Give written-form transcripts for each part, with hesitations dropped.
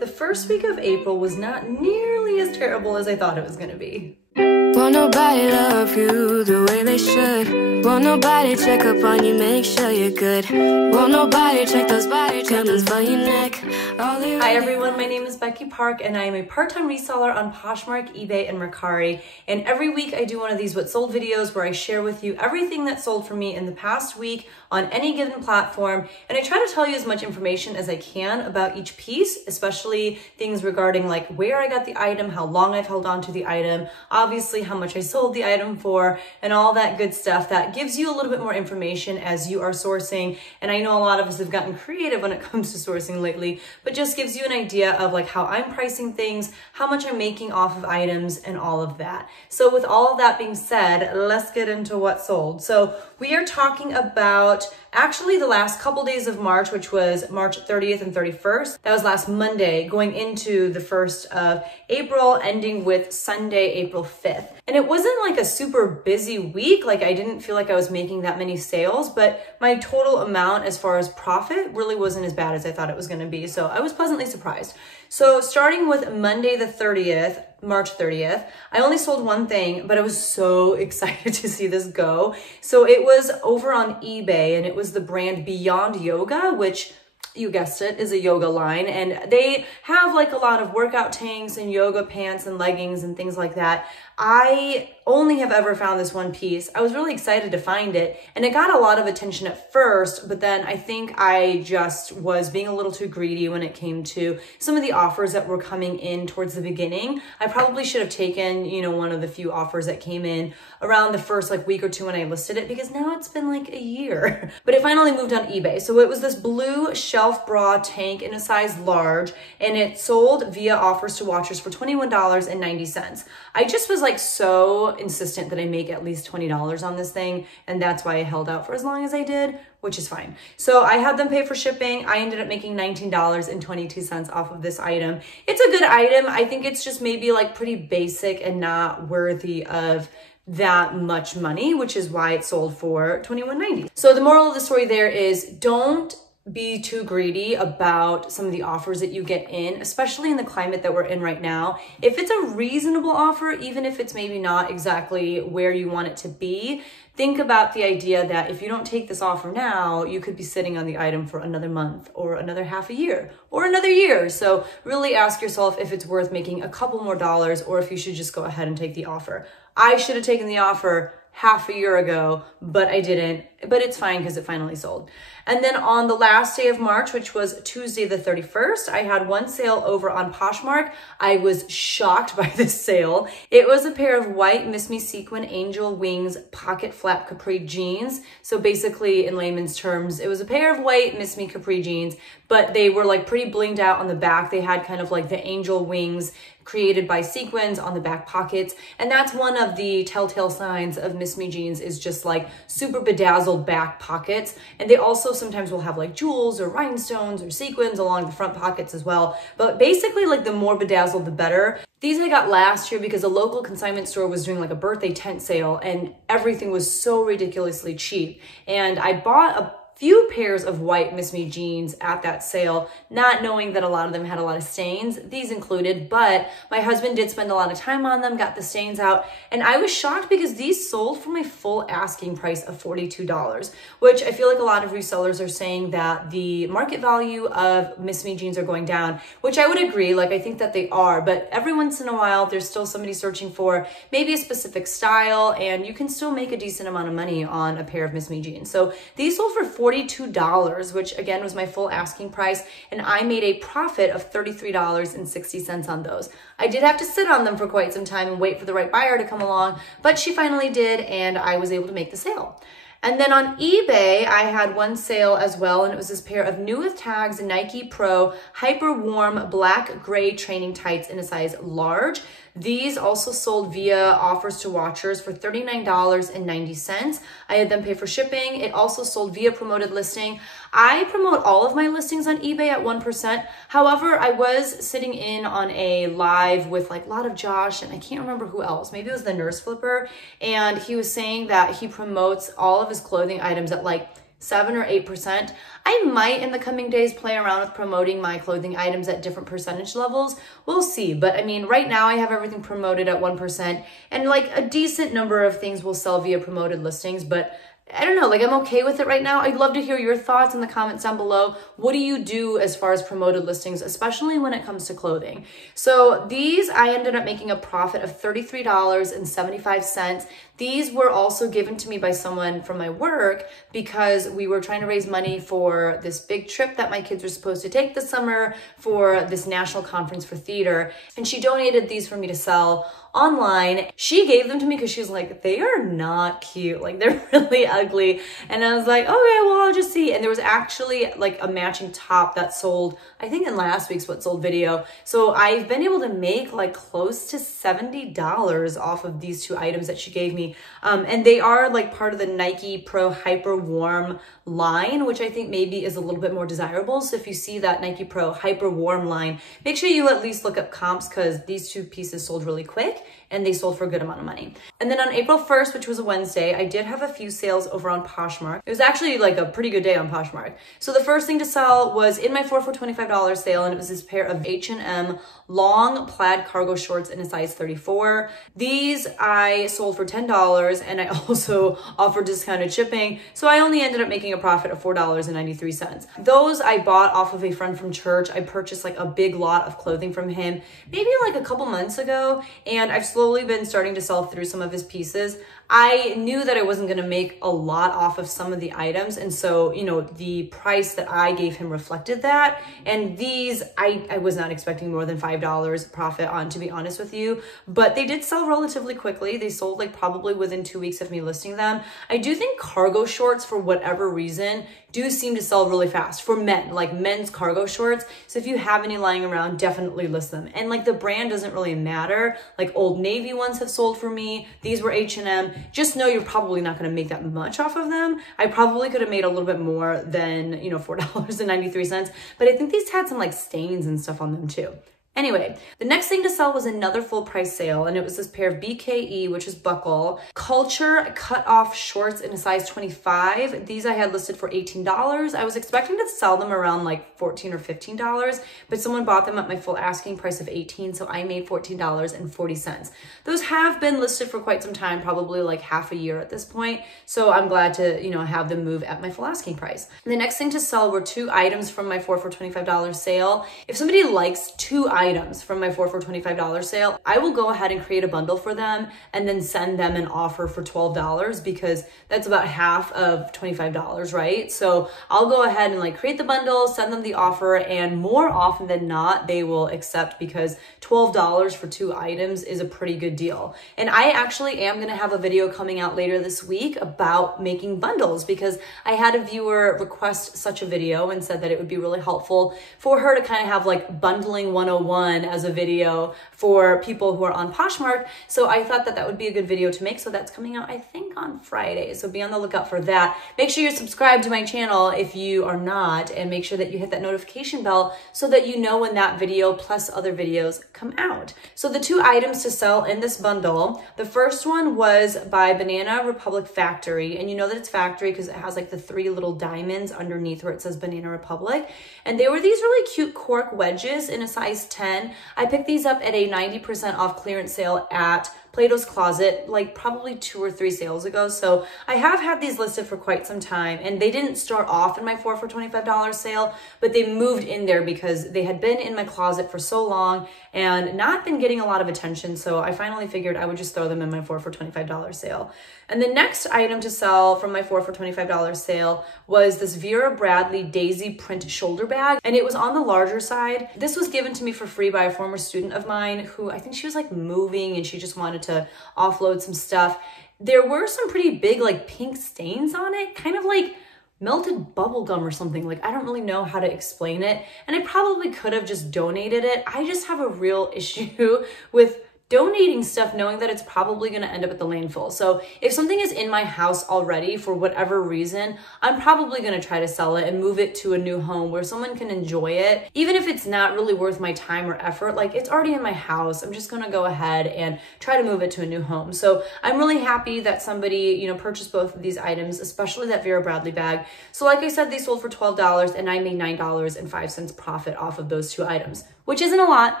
The first week of April was not nearly as terrible as I thought it was going to be. Won't nobody love you the way they should. Won't nobody check up on you, make sure you're good. Won't nobody check those body tremors for your neck. Hi everyone, my name is Becky Park and I am a part-time reseller on Poshmark, eBay, and Mercari. And every week I do one of these What Sold videos where I share with you everything that sold for me in the past week on any given platform. And I try to tell you as much information as I can about each piece, especially things regarding like where I got the item, how long I've held on to the item, obviously how much I sold the item for, and all that good stuff that gives you a little bit more information as you are sourcing. And I know a lot of us have gotten creative when it comes to sourcing lately, but just gives you an idea of like how I'm pricing things, how much I'm making off of items, and all of that. So with all of that being said, let's get into what sold. So we are talking about actually the last couple days of March, which was March 30th and 31st. That was last Monday, going into the 1st of April, ending with Sunday, April 5th. And it wasn't like a super busy week. Like I didn't feel like I was making that many sales, but my total amount as far as profit really wasn't as bad as I thought it was going to be. So I was pleasantly surprised. So starting with Monday the 30th, March 30th, I only sold one thing, but I was so excited to see this go. So it was over on eBay and it was the brand Beyond Yoga, which you guessed it, is a yoga line. And they have like a lot of workout tanks and yoga pants and leggings and things like that. I only have ever found this one piece. I was really excited to find it and it got a lot of attention at first, but then I think I just was being a little too greedy when it came to some of the offers that were coming in towards the beginning. I probably should have taken, you know, one of the few offers that came in around the first like week or two when I listed it, because now it's been like a year. But it finally moved on eBay. So it was this blue shelf bra tank in a size large and it sold via offers to watchers for $21.90. I just was like so insistent that I make at least $20 on this thing, and that's why I held out for as long as I did, which is fine. So I had them pay for shipping. I ended up making $19.22 off of this item. It's a good item. I think it's just maybe like pretty basic and not worthy of that much money, which is why it sold for $21.90. So the moral of the story there is don't be too greedy about some of the offers that you get in, especially in the climate that we're in right now. If it's a reasonable offer, even if it's maybe not exactly where you want it to be, think about the idea that if you don't take this offer now, you could be sitting on the item for another month or another half a year or another year. So really ask yourself if it's worth making a couple more dollars or if you should just go ahead and take the offer. I should have taken the offer half a year ago, but I didn't, but it's fine because it finally sold. And then on the last day of March, which was Tuesday the 31st, I had one sale over on Poshmark. I was shocked by this sale. It was a pair of white Miss Me Sequin Angel Wings pocket flap capri jeans. So basically in layman's terms, it was a pair of white Miss Me capri jeans, but they were like pretty blinged out on the back. They had kind of like the angel wings created by sequins on the back pockets. And that's one of the telltale signs of Miss Me jeans, is just like super bedazzled back pockets. And they also sometimes will have like jewels or rhinestones or sequins along the front pockets as well. But basically like the more bedazzled, the better. These I got last year because a local consignment store was doing like a birthday tent sale and everything was so ridiculously cheap. And I bought a few pairs of white Miss Me jeans at that sale, not knowing that a lot of them had a lot of stains, these included, but my husband did spend a lot of time on them, got the stains out, and I was shocked because these sold for my full asking price of $42, which I feel like a lot of resellers are saying that the market value of Miss Me jeans are going down, which I would agree, like I think that they are, but every once in a while there's still somebody searching for maybe a specific style and you can still make a decent amount of money on a pair of Miss Me jeans. So these sold for $42, which again was my full asking price, and I made a profit of $33.60 on those. I did have to sit on them for quite some time and wait for the right buyer to come along, but she finally did, and I was able to make the sale. And then on eBay, I had one sale as well, and it was this pair of New With Tags Nike Pro Hyper Warm Black Gray Training Tights in a size large. These also sold via offers to watchers for $39.90. I had them pay for shipping. It also sold via promoted listing. I promote all of my listings on eBay at 1%. However, I was sitting in on a live with like a lot of Josh and I can't remember who else. Maybe it was the Nurse Flipper. And he was saying that he promotes all of his clothing items at like 7 or 8%. I might in the coming days play around with promoting my clothing items at different percentage levels. We'll see. But I mean, right now I have everything promoted at 1%, and like a decent number of things will sell via promoted listings, but I don't know, like I'm okay with it right now. I'd love to hear your thoughts in the comments down below. What do you do as far as promoted listings, especially when it comes to clothing? So these, I ended up making a profit of $33.75. These were also given to me by someone from my work because we were trying to raise money for this big trip that my kids were supposed to take this summer for this national conference for theater. And she donated these for me to sell online. She gave them to me because she was like, they are not cute. Like they're really ugly. And I was like, okay, well, I'll just see. And there was actually like a matching top that sold, I think in last week's What Sold video. So I've been able to make like close to $70 off of these two items that she gave me. And they are like part of the Nike Pro Hyper Warm line, which I think maybe is a little bit more desirable. So if you see that Nike Pro Hyper Warm line, make sure you at least look up comps because these two pieces sold really quick and they sold for a good amount of money. And then on April 1st, which was a Wednesday, I did have a few sales over on Poshmark. It was actually like a pretty good day on Poshmark. So the first thing to sell was in my 4 for $25 sale, and it was this pair of H&M long plaid cargo shorts in a size 34. These I sold for $10, and I also offered discounted shipping, so I only ended up making a profit of $4.93. Those I bought off of a friend from church. I purchased like a big lot of clothing from him maybe like a couple months ago, and I've slowly been starting to sell through some of his pieces. I knew that I wasn't going to make a lot off of some of the items, and so, you know, the price that I gave him reflected that. And these, I was not expecting more than $5 profit on, to be honest with you, but they did sell relatively quickly. They sold like probably within 2 weeks of me listing them. I do think cargo shorts, for whatever reason, do seem to sell really fast for men, like men's cargo shorts. So if you have any lying around, definitely list them. And like the brand doesn't really matter. Like Old Navy ones have sold for me. These were H&M. Just know you're probably not going to make that much off of them. I probably could have made a little bit more than, you know, $4.93, but I think these had some like stains and stuff on them too. Anyway, the next thing to sell was another full price sale, and it was this pair of BKE, which is buckle, culture cut off shorts in a size 25. These I had listed for $18. I was expecting to sell them around like $14 or $15, but someone bought them at my full asking price of $18, so I made $14.40. Those have been listed for quite some time, probably like half a year at this point, so I'm glad to, you know, have them move at my full asking price. And the next thing to sell were two items from my 4 for $25 sale. If somebody likes two items from my 4 for $25 sale, I will go ahead and create a bundle for them and then send them an offer for $12 because that's about half of $25, right? So I'll go ahead and like create the bundle, send them the offer, and more often than not, they will accept because $12 for two items is a pretty good deal. And I actually am gonna have a video coming out later this week about making bundles because I had a viewer request such a video and said that it would be really helpful for her to kind of have like bundling 101 as a video for people who are on Poshmark. So I thought that that would be a good video to make. So that's coming out, I think, on Friday. So be on the lookout for that. Make sure you're subscribed to my channel if you are not, and make sure that you hit that notification bell so that you know when that video plus other videos come out. So the two items to sell in this bundle, the first one was by Banana Republic Factory. And you know that it's factory because it has like the 3 little diamonds underneath where it says Banana Republic. And they were these really cute cork wedges in a size 10. I picked these up at a 90% off clearance sale at Plato's Closet, like probably 2 or 3 sales ago. So I have had these listed for quite some time, and they didn't start off in my 4 for $25 sale, but they moved in there because they had been in my closet for so long and not been getting a lot of attention. So I finally figured I would just throw them in my 4 for $25 sale. And the next item to sell from my 4 for $25 sale was this Vera Bradley Daisy print shoulder bag, and it was on the larger side. This was given to me for free by a former student of mine who I think she was like moving and she just wanted to offload some stuff. There were some pretty big like pink stains on it, kind of like melted bubble gum or something. Like, I don't really know how to explain it, and I probably could have just donated it. I just have a real issue with donating stuff knowing that it's probably going to end up at the landfill. So if something is in my house already for whatever reason, I'm probably going to try to sell it and move it to a new home where someone can enjoy it. Even if it's not really worth my time or effort, like it's already in my house, I'm just going to go ahead and try to move it to a new home. So I'm really happy that somebody, you know, purchased both of these items, especially that Vera Bradley bag. So like I said, they sold for $12 and I made $9.05 profit off of those two items, which isn't a lot,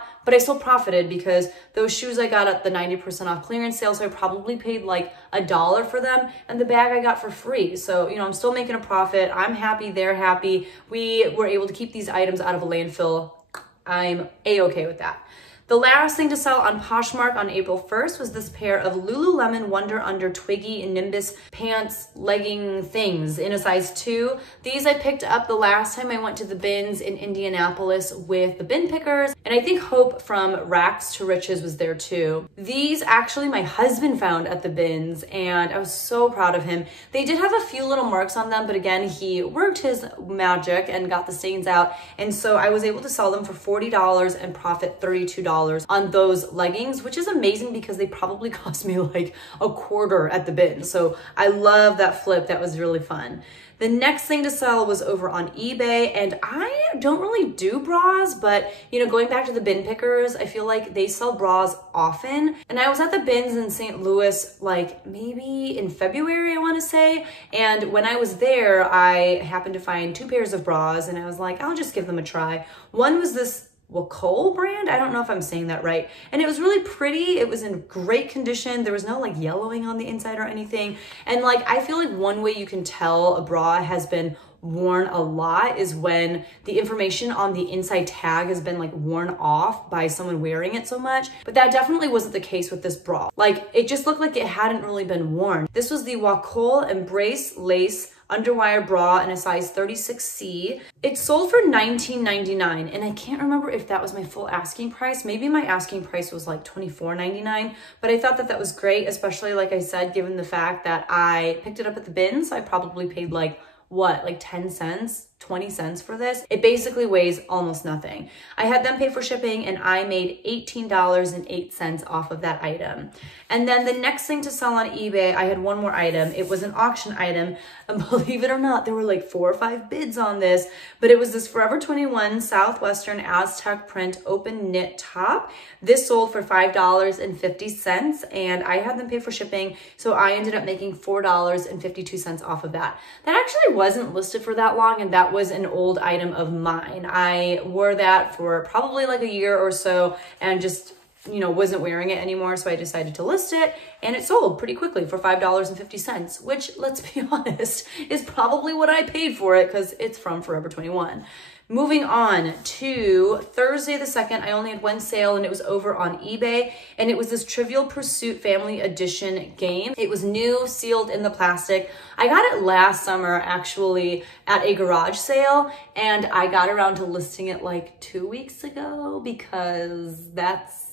but I still profited because those shoes I got at the 90% off clearance sale, so I probably paid like $1 for them, and the bag I got for free. So, you know, I'm still making a profit. I'm happy, they're happy. We were able to keep these items out of a landfill. I'm a-okay with that. The last thing to sell on Poshmark on April 1st was this pair of Lululemon Wonder Under Twiggy and Nimbus pants legging things in a size 2. These I picked up the last time I went to the bins in Indianapolis with the bin pickers, and I think Hope from Racks to Riches was there too. These actually my husband found at the bins, and I was so proud of him. They did have a few little marks on them, but again, he worked his magic and got the stains out, and so I was able to sell them for $40 and profit $32 on those leggings, which is amazing because they probably cost me like $1/4 at the bin. So I love that flip. That was really fun. The next thing to sell was over on eBay, and I don't really do bras, but you know, going back to the bin pickers, I feel like they sell bras often. And I was at the bins in St. Louis, like maybe in February, I want to say. And when I was there, I happened to find 2 pairs of bras, and I was like, I'll just give them a try. One was this Wacol brand. I don't know if I'm saying that right. And it was really pretty. It was in great condition. There was no like yellowing on the inside or anything. And like, I feel like one way you can tell a bra has been worn a lot is when the information on the inside tag has been like worn off by someone wearing it so much. But that definitely wasn't the case with this bra. Like, it just looked like it hadn't really been worn. This was the Wacol Embrace Lace underwire bra in a size 36C. It sold for $19.99, and I can't remember if that was my full asking price. Maybe my asking price was like $24.99, but I thought that that was great, especially like I said, given the fact that I picked it up at the bins. So I probably paid like, what, like 10 cents? 20 cents for this. It basically weighs almost nothing. I had them pay for shipping, and I made $18.08 off of that item. And then the next thing to sell on eBay, I had one more item. It was an auction item, and believe it or not, there were like 4 or 5 bids on this, but it was this Forever 21 Southwestern Aztec print open knit top. This sold for $5.50, and I had them pay for shipping, so I ended up making $4.52 off of that. That actually wasn't listed for that long, and that was an old item of mine. I wore that for probably like a year or so and just, you know, wasn't wearing it anymore. So I decided to list it, and it sold pretty quickly for $5.50, which, let's be honest, is probably what I paid for it because it's from Forever 21. Moving on to Thursday the 2nd, I only had one sale, and it was over on eBay, and it was this Trivial Pursuit Family Edition game. It was new, sealed in the plastic. I got it last summer actually at a garage sale, and I got around to listing it like 2 weeks ago because that's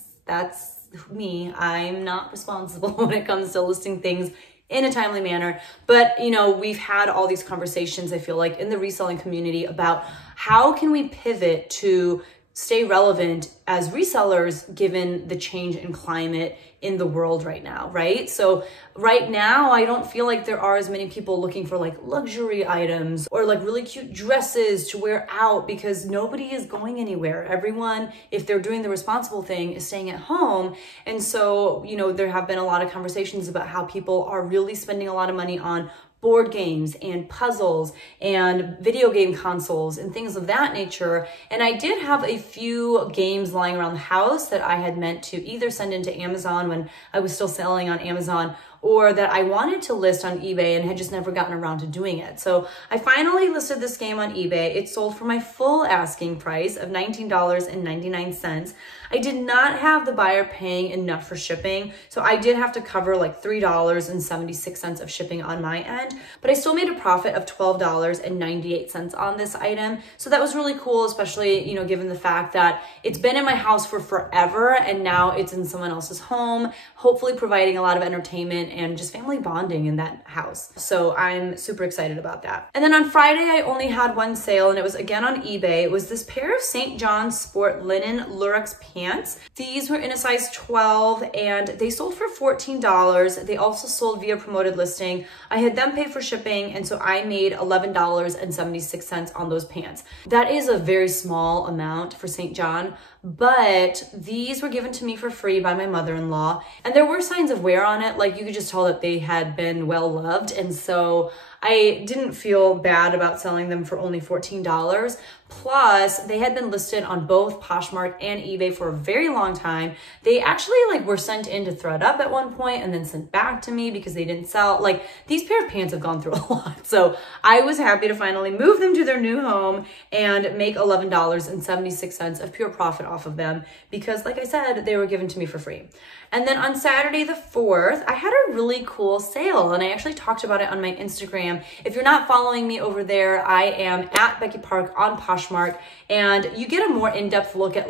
me. I'm not responsible when it comes to listing things in a timely manner. But, you know, we've had all these conversations, I feel like, in the reselling community about how can we pivot to stay relevant as resellers given the change in climate in the world right now, right? So right now, I don't feel like there are as many people looking for like luxury items or like really cute dresses to wear out because nobody is going anywhere. Everyone, if they're doing the responsible thing, is staying at home. And so, you know, there have been a lot of conversations about how people are really spending a lot of money on board games and puzzles and video game consoles and things of that nature. And I did have a few games lying around the house that I had meant to either send into Amazon when I was still selling on Amazon, or that I wanted to list on eBay and had just never gotten around to doing it. So I finally listed this game on eBay. It sold for my full asking price of $19.99. I did not have the buyer paying enough for shipping, so I did have to cover like $3.76 of shipping on my end, but I still made a profit of $12.98 on this item. So that was really cool, especially, you know, given the fact that it's been in my house for forever and now it's in someone else's home, hopefully providing a lot of entertainment and just family bonding in that house. So I'm super excited about that. And then on Friday, I only had one sale, and it was again on eBay. It was this pair of St. John's Sport linen Lurex pants. These were in a size 12 and they sold for $14. They also sold via promoted listing. I had them pay for shipping, and so I made $11.76 on those pants. That is a very small amount for St. John, but these were given to me for free by my mother-in-law, and there were signs of wear on it. Like, you could just tell that they had been well loved, and so I didn't feel bad about selling them for only $14. Plus, they had been listed on both Poshmark and eBay for a very long time. They actually were sent in to thread up at one point and then sent back to me because they didn't sell. Like, these pair of pants have gone through a lot. So I was happy to finally move them to their new home and make $11.76 of pure profit off of them because, like I said, they were given to me for free. And then on Saturday the 4th, I had a really cool sale, and I actually talked about it on my Instagram. If you're not following me over there, I am at Becky Park on Poshmark, and you get a more in-depth look at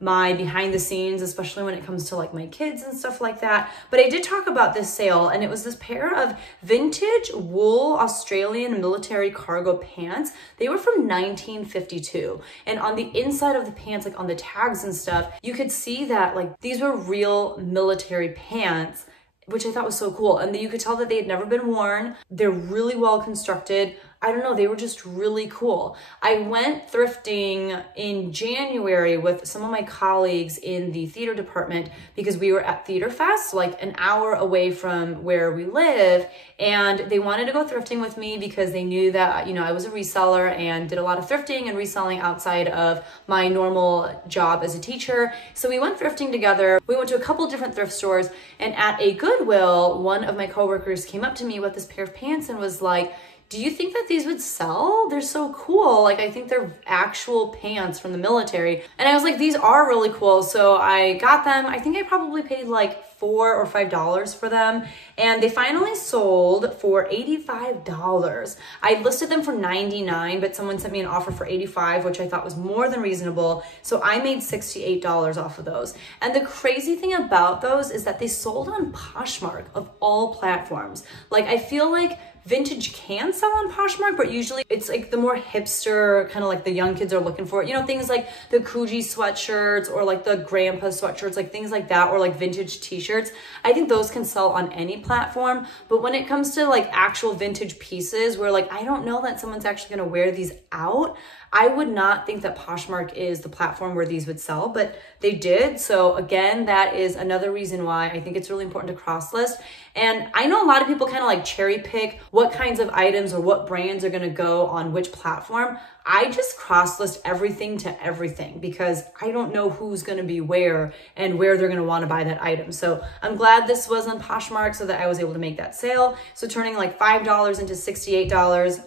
my behind the scenes, especially when it comes to my kids and stuff like that. But I did talk about this sale, and it was this pair of vintage wool Australian military cargo pants. They were from 1952. And on the inside of the pants, on the tags and stuff, you could see that these were real military pants, which I thought was so cool. And you could tell that they had never been worn. They're really well constructed. I don't know, they were just really cool. I went thrifting in January with some of my colleagues in the theater department because we were at Theater Fest, an hour away from where we live, and they wanted to go thrifting with me because they knew that, I was a reseller and did a lot of thrifting and reselling outside of my normal job as a teacher. So we went thrifting together. We went to a couple different thrift stores, and at a Goodwill, one of my coworkers came up to me with this pair of pants and was like, "Do you think that these would sell? They're so cool. I think they're actual pants from the military." And I was like, these are really cool. So I got them. I think I probably paid $4 or $5 for them. And they finally sold for $85. I listed them for $99, but someone sent me an offer for $85, which I thought was more than reasonable. So I made $68 off of those. And the crazy thing about those is that they sold on Poshmark of all platforms. I feel like vintage can sell on Poshmark, but usually it's the more hipster, kind of the young kids are looking for it. Things like the Coogee sweatshirts or the grandpa sweatshirts, things like that, or vintage t-shirts. I think those can sell on any platform. But when it comes to actual vintage pieces where I don't know that someone's actually gonna wear these out, I would not think that Poshmark is the platform where these would sell, but they did. So again, that is another reason why I think it's really important to cross-list. And I know a lot of people kind of cherry pick what kinds of items or what brands are gonna go on which platform. I just cross-list everything to everything because I don't know who's gonna be where and where they're gonna wanna buy that item. So I'm glad this was on Poshmark so that I was able to make that sale. So turning $5 into $68,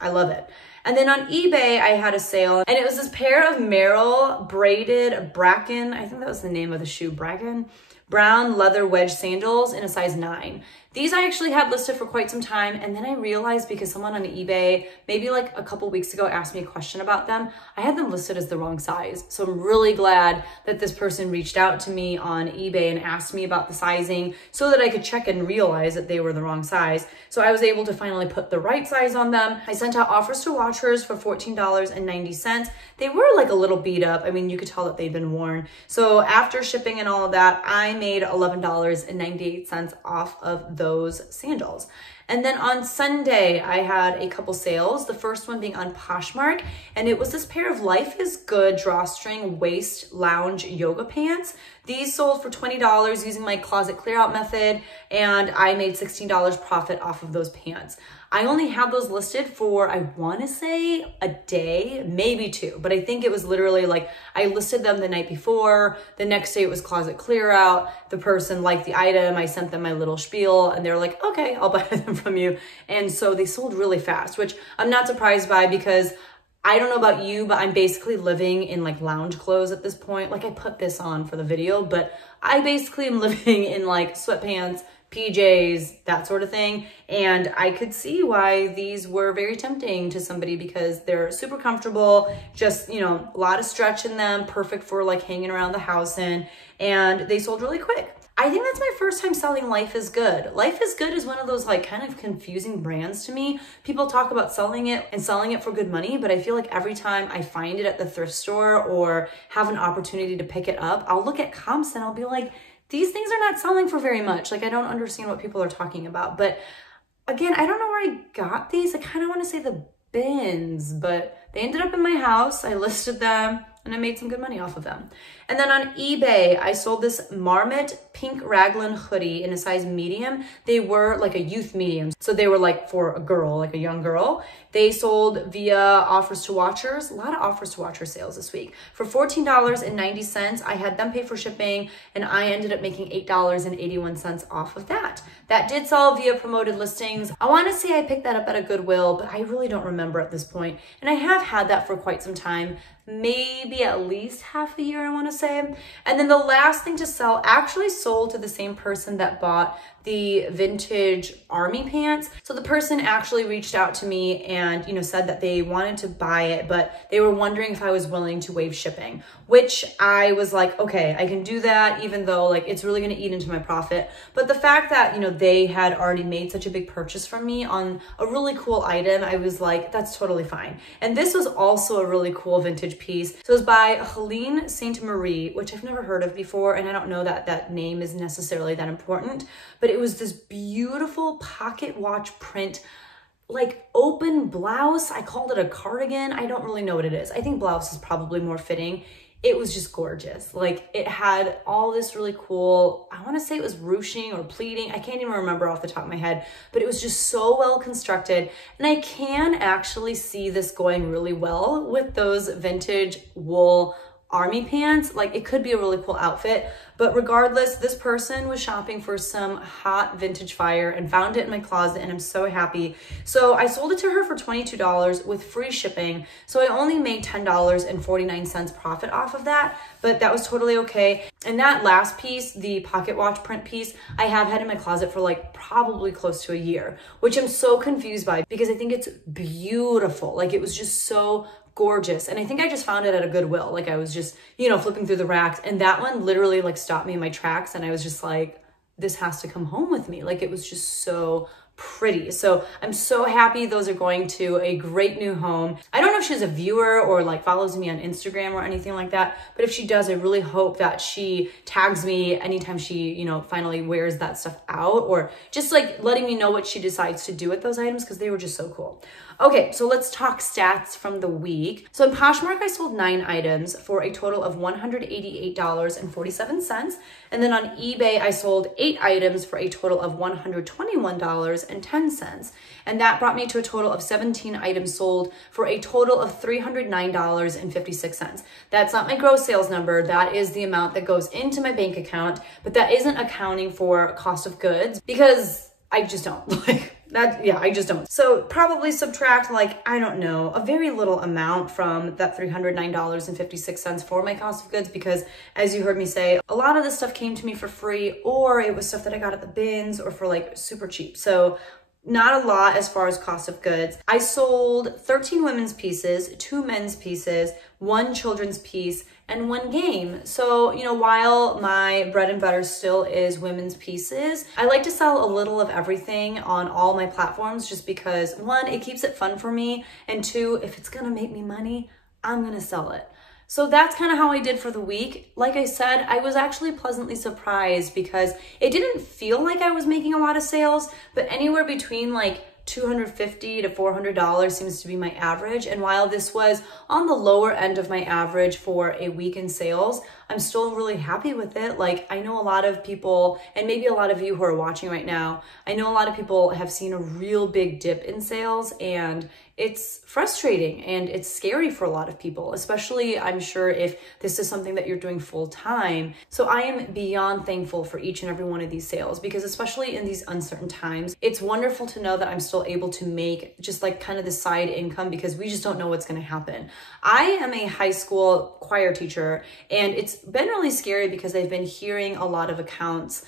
I love it. And then on eBay, I had a sale, and it was this pair of Merrill braided Bracken, I think that was the name of the shoe, Bracken, brown leather wedge sandals in a size 9. These I actually had listed for quite some time, and then I realized because someone on eBay, maybe a couple weeks ago, asked me a question about them, I had them listed as the wrong size. So I'm really glad that this person reached out to me on eBay and asked me about the sizing so that I could check and realize that they were the wrong size. So I was able to finally put the right size on them. I sent out offers to watchers for $14.90. They were a little beat up. I mean, you could tell that they'd been worn. So after shipping and all of that, I made $11.98 off of those sandals. And then on Sunday, I had a couple sales. The first one being on Poshmark, and it was this pair of Life is Good drawstring waist lounge yoga pants. These sold for $20 using my closet clear out method, and I made $16 profit off of those pants. I only had those listed for, I want to say a day, maybe 2, but I think it was literally I listed them the night before. The next day it was closet clear out. The person liked the item. I sent them my little spiel and they're like, okay, I'll buy them from you. And so they sold really fast, which I'm not surprised by because I don't know about you, but I'm basically living in lounge clothes at this point. I put this on for the video, but I basically am living in sweatpants, PJs, that sort of thing. And I could see why these were very tempting to somebody because they're super comfortable, just, a lot of stretch in them, perfect for hanging around the house in, and they sold really quick. I think that's my first time selling Life is Good. Life is Good is one of those like kind of confusing brands to me. People talk about selling it and selling it for good money, but I feel like every time I find it at the thrift store or have an opportunity to pick it up, I'll look at comps and I'll be like, these things are not selling for very much. Like, I don't understand what people are talking about. But again, I don't know where I got these. I kind of want to say the bins, but they ended up in my house. I listed them and I made some good money off of them. And then on eBay, I sold this Marmot pink raglan hoodie in a size medium. They were like a youth medium. So they were like for a girl, like a young girl. They sold via offers to watchers. A lot of offers to watcher sales this week. For $14.90, I had them pay for shipping and I ended up making $8.81 off of that. That did sell via promoted listings. I want to say I picked that up at a Goodwill, but I really don't remember at this point. And I have had that for quite some time, maybe at least half a year, I want to say. And then the last thing to sell actually sold to the same person that bought the vintage army pants. So the person actually reached out to me and, said that they wanted to buy it, but they were wondering if I was willing to waive shipping, which I was like, okay, I can do that, even though like it's really going to eat into my profit. But the fact that, they had already made such a big purchase from me on a really cool item, I was like, that's totally fine. And this was also a really cool vintage piece. So it was by Helene Sainte Marie, which I've never heard of before. And I don't know that that name is necessarily that important, but it was this beautiful pocket watch print, like open blouse. I called it a cardigan. I don't really know what it is. I think blouse is probably more fitting. It was just gorgeous. Like it had all this really cool, I want to say it was ruching or pleating. I can't even remember off the top of my head, but it was just so well constructed. And I can actually see this going really well with those vintage wool army pants. Like it could be a really cool outfit, but regardless, this person was shopping for some hot vintage fire and found it in my closet and I'm so happy. So I sold it to her for $22 with free shipping. So I only made $10.49 profit off of that, but that was totally okay. And that last piece, the pocket watch print piece, I have had in my closet for like probably close to a year, which I'm so confused by because I think it's beautiful. Like it was just so gorgeous. And I think I just found it at a Goodwill. Like I was just, flipping through the racks and that one literally like stopped me in my tracks. And I was just like, this has to come home with me. Like it was just so pretty. So I'm so happy those are going to a great new home. I don't know if she's a viewer or like follows me on Instagram or anything like that, but if she does, I really hope that she tags me anytime she, finally wears that stuff out, or just like letting me know what she decides to do with those items because they were just so cool. Okay, so let's talk stats from the week. So in Poshmark, I sold 9 items for a total of $188.47. And then on eBay, I sold 8 items for a total of $121.10. And that brought me to a total of 17 items sold for a total of $309.56. That's not my gross sales number. That is the amount that goes into my bank account, but that isn't accounting for cost of goods because I just don't I just don't. So probably subtract I don't know, a very little amount from that $309.56 for my cost of goods because as you heard me say, a lot of this stuff came to me for free or it was stuff that I got at the bins or for super cheap. So not a lot as far as cost of goods. I sold 13 women's pieces, 2 men's pieces, 1 children's piece, and 1 game. So, while my bread and butter still is women's pieces, I like to sell a little of everything on all my platforms just because 1, it keeps it fun for me, and 2, if it's gonna make me money, I'm gonna sell it. So that's kind of how I did for the week. Like I said, I was actually pleasantly surprised because it didn't feel like I was making a lot of sales, but anywhere between $250 to $400 seems to be my average. And while this was on the lower end of my average for a week in sales, I'm still really happy with it. I know a lot of people, and maybe a lot of you who are watching right now, I know a lot of people have seen a real big dip in sales, and it's frustrating and it's scary for a lot of people, especially I'm sure if this is something that you're doing full time. So I am beyond thankful for each and every one of these sales because especially in these uncertain times, it's wonderful to know that I'm still able to make just kind of the side income because we just don't know what's going to happen. I am a high school choir teacher and it's been really scary because I've been hearing a lot of accounts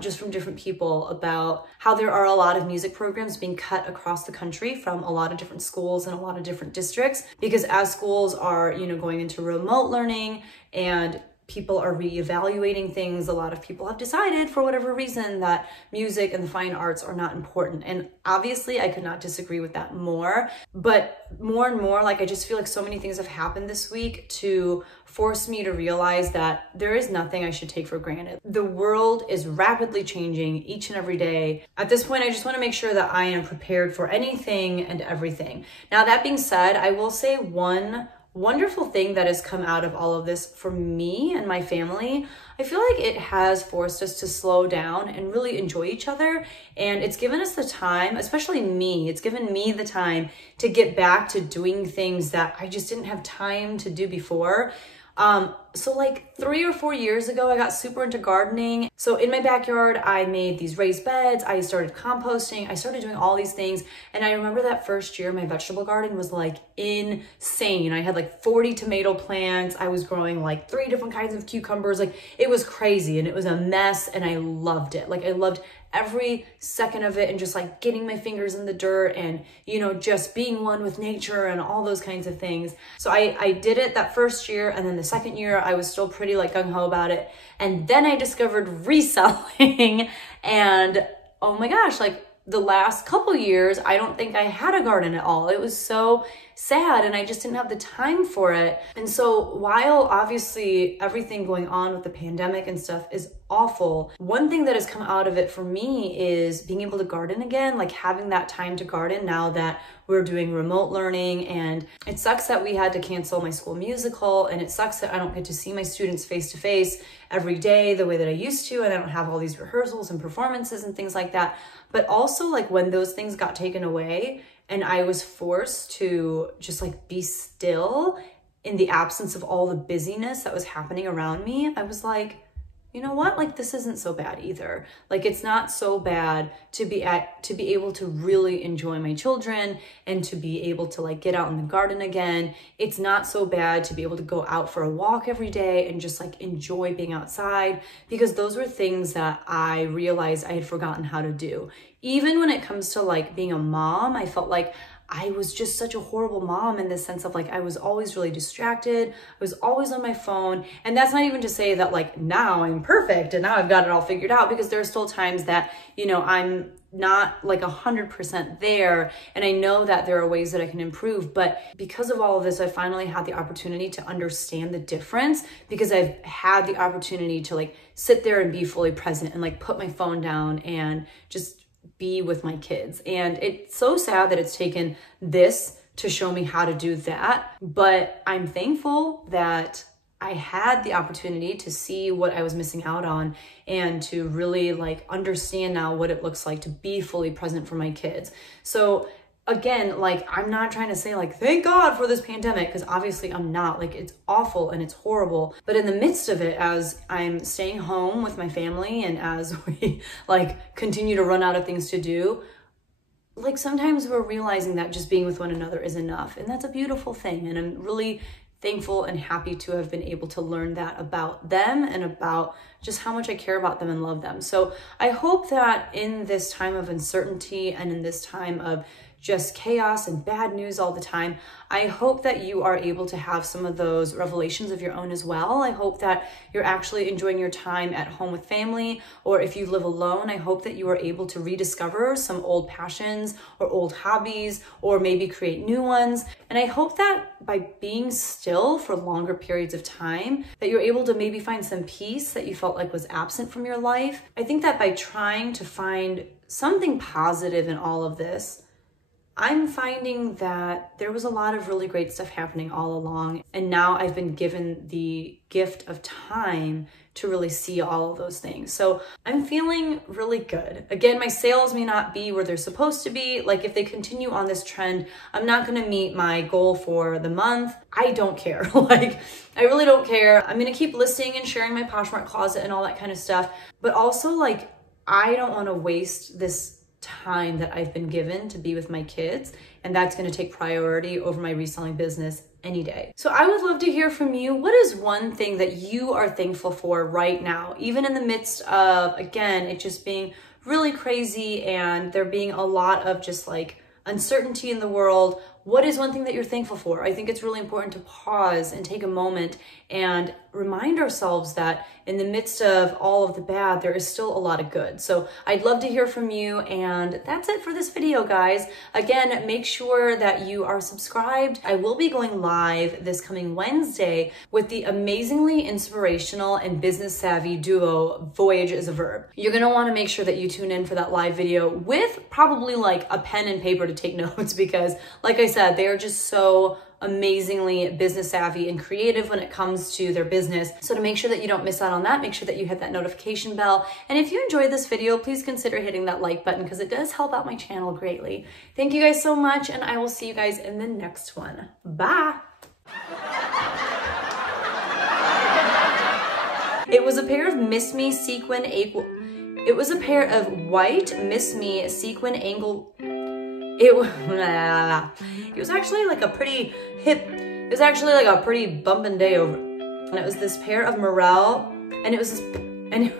just from different people about how there are a lot of music programs being cut across the country from a lot of different schools and a lot of different districts because as schools are, going into remote learning and people are reevaluating things. A lot of people have decided for whatever reason that music and the fine arts are not important. And obviously I could not disagree with that more, but more and more, like, I just feel like so many things have happened this week to force me to realize that there is nothing I should take for granted. The world is rapidly changing each and every day. At this point, I just want to make sure that I am prepared for anything and everything. Now, that being said, I will say one wonderful thing that has come out of all of this for me and my family. I feel like it has forced us to slow down and really enjoy each other. And it's given us the time, especially me, it's given me the time to get back to doing things that I just didn't have time to do before. So like 3 or 4 years ago, I got super into gardening. So in my backyard, I made these raised beds. I started composting. I started doing all these things. And I remember that first year, my vegetable garden was like insane. I had like 40 tomato plants. I was growing like 3 different kinds of cucumbers. Like, it was crazy and it was a mess, and I loved it. Like, I loved every second of it, and just like getting my fingers in the dirt and, you know, just being one with nature and all those kinds of things. So I did it that first year, and then the second year I was still pretty like gung-ho about it. And then I discovered reselling and oh my gosh, like the last couple years, I don't think I had a garden at all. It was so sad and I just didn't have the time for it. And so while obviously everything going on with the pandemic and stuff is awful, one thing that has come out of it for me is being able to garden again, like having that time to garden now that we're doing remote learning. And it sucks that we had to cancel my school musical, and it sucks that I don't get to see my students face to face every day the way that I used to, and I don't have all these rehearsals and performances and things like that. But also, like, when those things got taken away and I was forced to just like be still in the absence of all the busyness that was happening around me, I was like, you know what? Like, this isn't so bad either. Like, it's not so bad to be able to really enjoy my children and to be able to like get out in the garden again. It's not so bad to be able to go out for a walk every day and just like enjoy being outside, because those were things that I realized I had forgotten how to do. Even when it comes to like being a mom, I felt like I was just such a horrible mom in the sense of like, I was always really distracted. I was always on my phone. And that's not even to say that like now I'm perfect and now I've got it all figured out, because there are still times that, you know, I'm not like 100% there. And I know that there are ways that I can improve. But because of all of this, I finally had the opportunity to understand the difference, because I've had the opportunity to like sit there and be fully present and like put my phone down and just be with my kids. And it's so sad that it's taken this to show me how to do that. But I'm thankful that I had the opportunity to see what I was missing out on and to really like understand now what it looks like to be fully present for my kids. So again, like, I'm not trying to say like, thank God for this pandemic, because obviously I'm not. Like, it's awful and it's horrible. But in the midst of it, as I'm staying home with my family and as we like continue to run out of things to do, like sometimes we're realizing that just being with one another is enough. And that's a beautiful thing. And I'm really thankful and happy to have been able to learn that about them and about just how much I care about them and love them. So I hope that in this time of uncertainty and in this time of just chaos and bad news all the time, I hope that you are able to have some of those revelations of your own as well. I hope that you're actually enjoying your time at home with family, or if you live alone, I hope that you are able to rediscover some old passions or old hobbies, or maybe create new ones. And I hope that by being still for longer periods of time, that you're able to maybe find some peace that you felt like was absent from your life. I think that by trying to find something positive in all of this, I'm finding that there was a lot of really great stuff happening all along. And now I've been given the gift of time to really see all of those things. So I'm feeling really good. Again, my sales may not be where they're supposed to be. Like, if they continue on this trend, I'm not gonna meet my goal for the month. I don't care. Like, I really don't care. I'm gonna keep listing and sharing my Poshmark closet and all that kind of stuff. But also, like, I don't wanna waste this time that I've been given to be with my kids, and that's going to take priority over my reselling business any day. So I would love to hear from you. What is one thing that you are thankful for right now, even in the midst of, again, it just being really crazy and there being a lot of just like uncertainty in the world? What is one thing that you're thankful for? I think it's really important to pause and take a moment and remind ourselves that in the midst of all of the bad, there is still a lot of good. So I'd love to hear from you, and that's it for this video, guys. Again, make sure that you are subscribed. I will be going live this coming Wednesday with the amazingly inspirational and business savvy duo, Voyage is a Verb. You're gonna wanna make sure that you tune in for that live video with probably like a pen and paper to take notes, because like I said, they are just so amazingly business savvy and creative when it comes to their business. So to make sure that you don't miss out on that, make sure that you hit that notification bell. And if you enjoyed this video, please consider hitting that like button, because it does help out my channel greatly. Thank you guys so much, and I will see you guys in the next one. Bye. It was a pair of Miss Me sequin It was a pair of white Miss Me sequin angle. It was actually like a pretty hip, it was actually like a pretty bumpin' day over. And it was this pair of Morel, and it was this, and